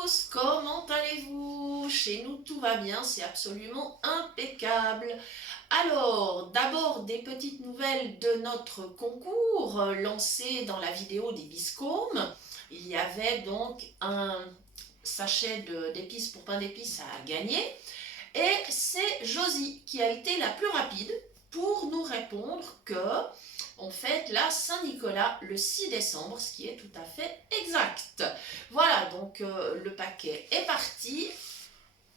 tous, comment allez-vous? Chez nous tout va bien, c'est absolument impeccable. Alors, d'abord des petites nouvelles de notre concours lancé dans la vidéo des biscombes. Il y avait donc un sachet d'épices pour pain d'épices à gagner et c'est Josie qui a été la plus rapide pour nous répondre que on fête la Saint-Nicolas le 6 décembre, ce qui est tout à fait exact. Voilà, donc le paquet est parti.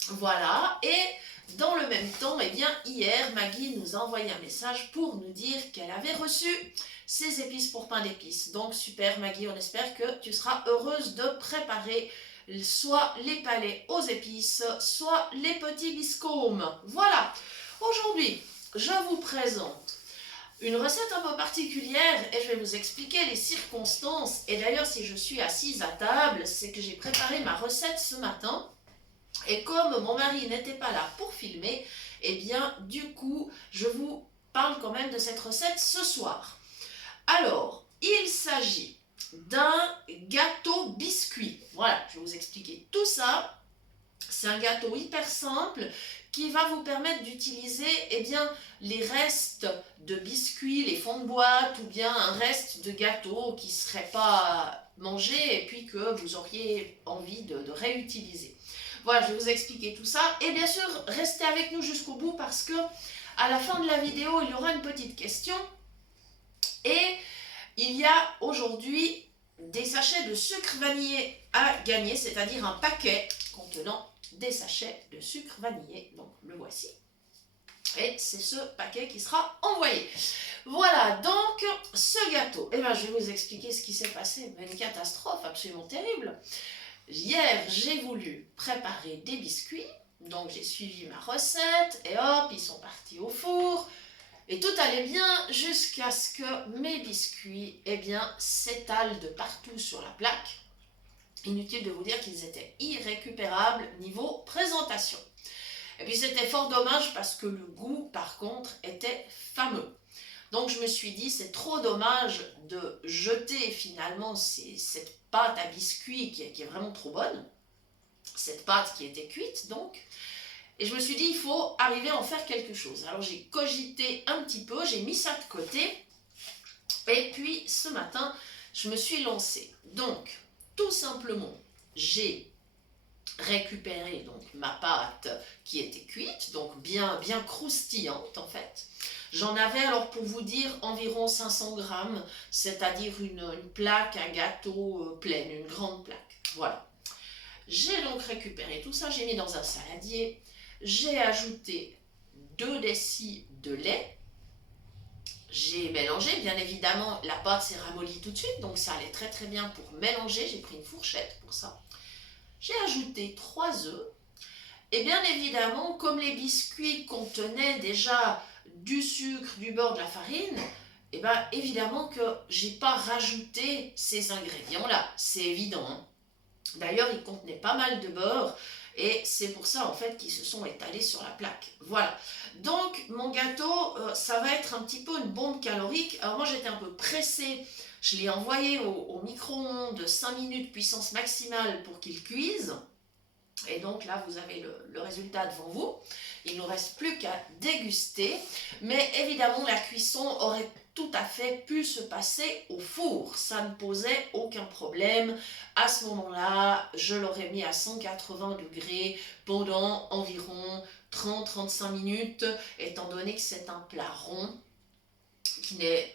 Voilà, et dans le même temps, eh bien, hier, Maggie nous a envoyé un message pour nous dire qu'elle avait reçu ses épices pour pain d'épices. Donc super Maggie, on espère que tu seras heureuse de préparer soit les palets aux épices, soit les petits biscombes. Voilà, aujourd'hui, je vous présente une recette un peu particulière et je vais vous expliquer les circonstances. Et d'ailleurs, si je suis assise à table, c'est que j'ai préparé ma recette ce matin. Et comme mon mari n'était pas là pour filmer, eh bien, du coup, je vous parle quand même de cette recette ce soir. Alors, il s'agit d'un gâteau biscuit. Voilà, je vais vous expliquer tout ça. C'est un gâteau hyper simple qui va vous permettre d'utiliser les restes de biscuits, les fonds de boîte ou bien un reste de gâteau qui ne serait pas mangé et puis que vous auriez envie de réutiliser. Voilà, je vais vous expliquer tout ça. Et bien sûr, restez avec nous jusqu'au bout parce que à la fin de la vidéo, il y aura une petite question. Et il y a aujourd'hui des sachets de sucre vanillé à gagner, c'est-à-dire un paquet contenant des sachets de sucre vanillé. Donc le voici. Et c'est ce paquet qui sera envoyé. Voilà, donc ce gâteau. Eh bien, je vais vous expliquer ce qui s'est passé. Une catastrophe absolument terrible. Hier, j'ai voulu préparer des biscuits. Donc j'ai suivi ma recette et hop, ils sont partis au four. Et tout allait bien jusqu'à ce que mes biscuits s'étalent de partout sur la plaque. Inutile de vous dire qu'ils étaient irrécupérables niveau présentation. Et puis c'était fort dommage parce que le goût par contre était fameux. Donc je me suis dit c'est trop dommage de jeter finalement cette pâte à biscuits qui est vraiment trop bonne. Cette pâte qui était cuite donc. Et je me suis dit, il faut arriver à en faire quelque chose. Alors j'ai cogité un petit peu, j'ai mis ça de côté. Et puis ce matin, je me suis lancée. Donc, tout simplement, j'ai récupéré donc ma pâte qui était cuite, donc bien croustillante en fait. J'en avais alors pour vous dire environ 500 grammes, c'est-à-dire une plaque, un gâteau pleine, une grande plaque. Voilà. J'ai donc récupéré tout ça, j'ai mis dans un saladier. J'ai ajouté 2 décis de lait. J'ai mélangé, bien évidemment, la pâte s'est ramollie tout de suite, donc ça allait très très bien pour mélanger. J'ai pris une fourchette pour ça. J'ai ajouté 3 œufs. Et bien évidemment, comme les biscuits contenaient déjà du sucre, du beurre, de la farine, et bien évidemment que j'ai pas rajouté ces ingrédients-là. C'est évident, hein. D'ailleurs, ils contenaient pas mal de beurre. Et c'est pour ça en fait qu'ils se sont étalés sur la plaque. Voilà. Donc mon gâteau, ça va être un petit peu une bombe calorique. Alors moi j'étais un peu pressée. Je l'ai envoyé au micro-ondes 5 minutes puissance maximale pour qu'il cuise. Et donc là vous avez le résultat devant vous. Il ne nous reste plus qu'à déguster. Mais évidemment la cuisson aurait tout à fait pu se passer au four. Ça ne posait aucun problème. À ce moment-là, je l'aurais mis à 180 degrés pendant environ 30-35 minutes, étant donné que c'est un plat rond. Il est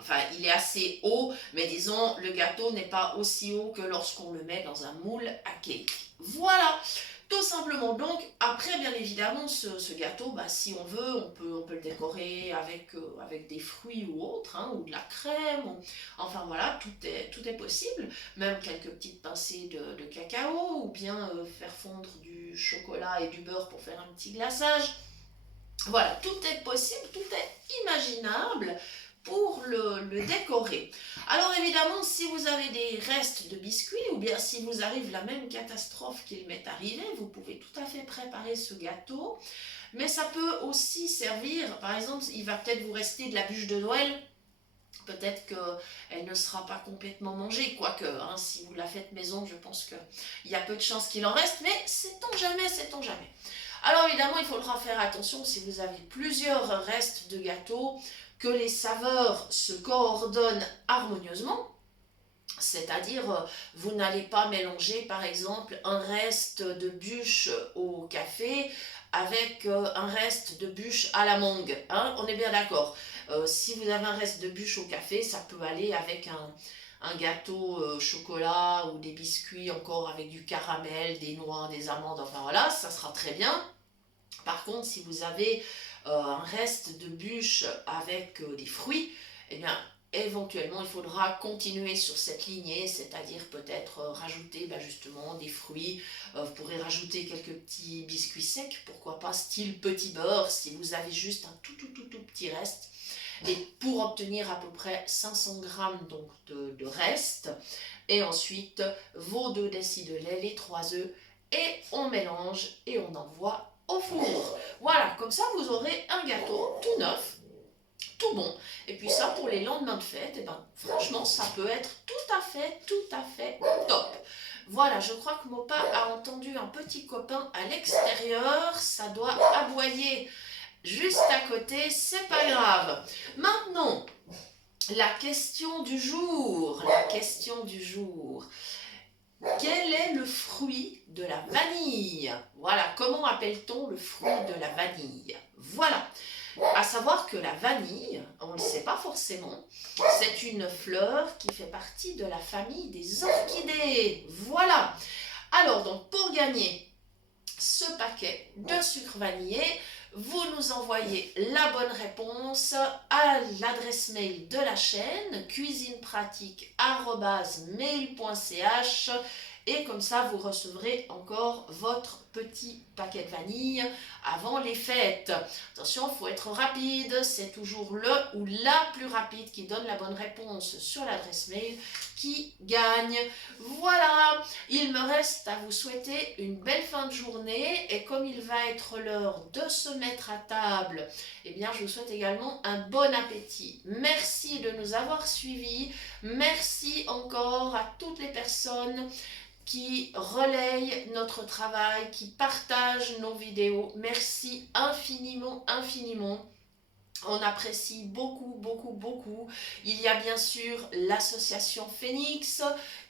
assez haut, mais disons, le gâteau n'est pas aussi haut que lorsqu'on le met dans un moule à cake. Voilà, tout simplement. Donc, après, bien évidemment, ce gâteau, si on veut, on peut le décorer avec des fruits ou autre, hein, ou de la crème. Enfin voilà, tout est possible. Même quelques petites pincées de cacao, ou bien faire fondre du chocolat et du beurre pour faire un petit glaçage. Voilà, tout est possible, tout est imaginable pour le décorer. Alors évidemment, si vous avez des restes de biscuits ou bien si vous arrive la même catastrophe qu'il m'est arrivé, vous pouvez tout à fait préparer ce gâteau. Mais ça peut aussi servir, par exemple, il va peut-être vous rester de la bûche de Noël peut-être qu'elle ne sera pas complètement mangée, quoique, hein, si vous la faites maison, je pense qu'il y a peu de chances qu'il en reste, mais sait-on jamais, sait-on jamais. Alors évidemment, il faudra faire attention si vous avez plusieurs restes de gâteau, que les saveurs se coordonnent harmonieusement. C'est-à-dire, vous n'allez pas mélanger par exemple un reste de bûche au café avec un reste de bûche à la mangue, hein, on est bien d'accord. Si vous avez un reste de bûche au café, ça peut aller avec un gâteau chocolat ou des biscuits encore avec du caramel, des noix, des amandes, enfin voilà, ça sera très bien. Par contre, si vous avez un reste de bûche avec des fruits, eh bien, éventuellement, il faudra continuer sur cette lignée, c'est-à-dire peut-être rajouter justement des fruits. Vous pourrez rajouter quelques petits biscuits secs, pourquoi pas style petit beurre, si vous avez juste un tout petit reste. Et pour obtenir à peu près 500 grammes donc, de reste, et ensuite vos 2 décis de lait, les 3 œufs, et on mélange et on envoie au four. Voilà, comme ça vous aurez un gâteau tout neuf, tout bon. Et puis ça, pour les lendemains de fête, et ben, franchement, ça peut être tout à fait top. Voilà, je crois que Mopa a entendu un petit copain à l'extérieur, ça doit aboyer juste à côté, c'est pas grave. Maintenant, la question du jour, Quel est le fruit de la vanille? Voilà, comment appelle-t-on le fruit de la vanille? Voilà, à savoir que la vanille, on ne le sait pas forcément, c'est une fleur qui fait partie de la famille des orchidées. Voilà, alors donc pour gagner ce paquet de sucre vanillé, vous nous envoyez la bonne réponse à l'adresse mail de la chaîne cuisinepratique@mail.ch et comme ça vous recevrez encore votre petit paquet de vanille avant les fêtes. Attention, il faut être rapide, c'est toujours le ou la plus rapide qui donne la bonne réponse sur l'adresse mail qui gagne. Voilà, il me reste à vous souhaiter une belle fin de journée et comme il va être l'heure de se mettre à table, eh bien je vous souhaite également un bon appétit. Merci de nous avoir suivis, merci encore à toutes les personnes qui relayent notre travail, qui partagent nos vidéos. Merci infiniment, infiniment. On apprécie beaucoup. Il y a bien sûr l'association Phoenix,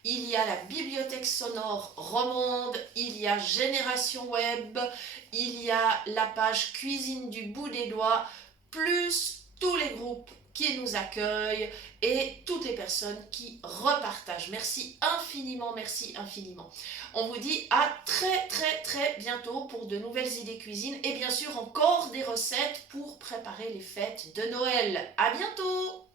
il y a la bibliothèque sonore romande, il y a Génération Web, il y a la page Cuisine du bout des doigts, plus tous les groupes qui nous accueillent et toutes les personnes qui repartagent. Merci infiniment, merci infiniment. On vous dit à très bientôt pour de nouvelles idées cuisine et bien sûr encore des recettes pour préparer les fêtes de Noël. À bientôt!